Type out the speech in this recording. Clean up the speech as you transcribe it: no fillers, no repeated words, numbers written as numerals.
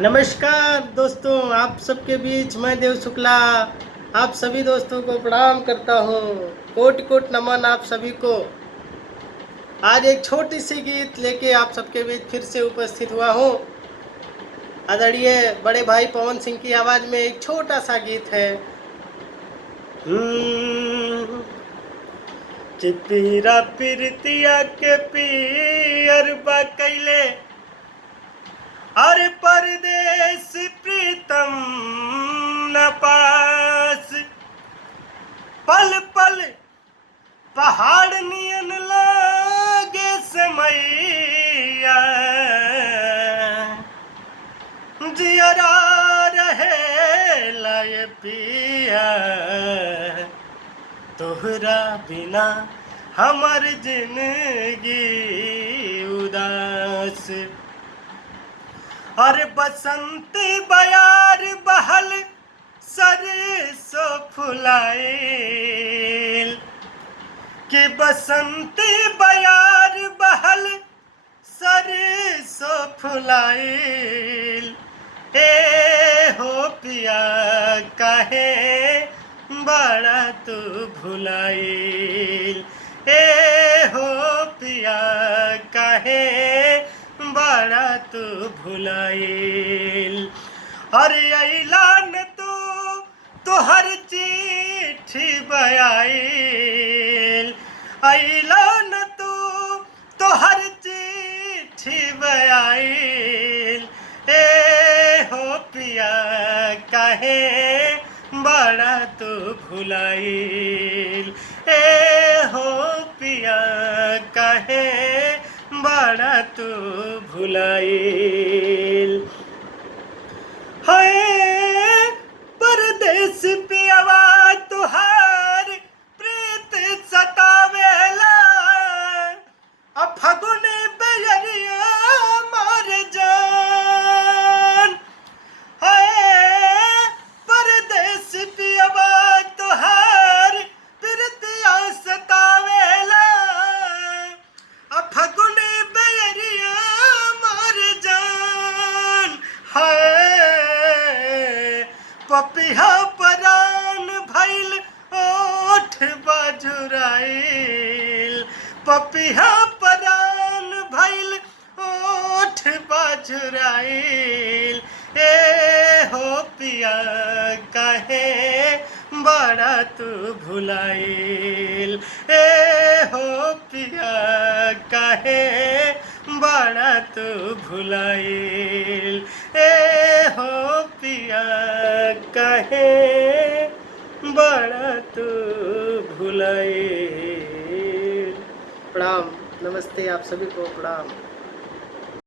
नमस्कार दोस्तों, आप सबके बीच मैं देव शुक्ला आप सभी दोस्तों को प्रणाम करता हूँ। कोटि कोटि नमन आप सभी को। आज एक छोटी सी गीत लेके आप सबके बीच फिर से उपस्थित हुआ हूँ। आदरणीय बड़े भाई पवन सिंह की आवाज में एक छोटा सा गीत है। चिपीरा पिरतिया के पियर कैले अरे परदेश प्रीतम न पास, पल पल पहाड़ नियन लागे समैया, जियरा रहे लाए पिया, तोहरा बिना हमर जिंदगी उदास। अरे बसंत बयार बहल सरसों फुलाइल, कि बसंत बयार बहल सरसों फुलाइल। ए हो पिया काहे बड़ा तू भुलाइल, ए हो पिया काहे बड़ा तू भुलाइल। अरे अइलान तोहर चिट्ठी बयाइल, अइलान तोहर चिट्ठी बयाइल। ए हो पिया काहे बड़ा तू भुलाइल, ए हो पिया काहे बड़ा तू भुलाइल। है परदेश पियवा तुहार प्रीत सतावेला, अब फगुन बेरिया मार जान। है परदेश पियवा तुहार प्रीतिया सतावेला, अब फगुन बेरिया मार जान। है पपिहा परान भइल ओठ बाजुराइल, पपिहा परान भइल ओठ बाजुराइल। ए हो पिया काहे बड़ा तू भुलाइल, ए हो पिया काहे बड़ा तू भुलाइल, ए हो पिया काहे बड़ा तू भुलाइल। प्रणाम, नमस्ते, आप सभी को प्रणाम।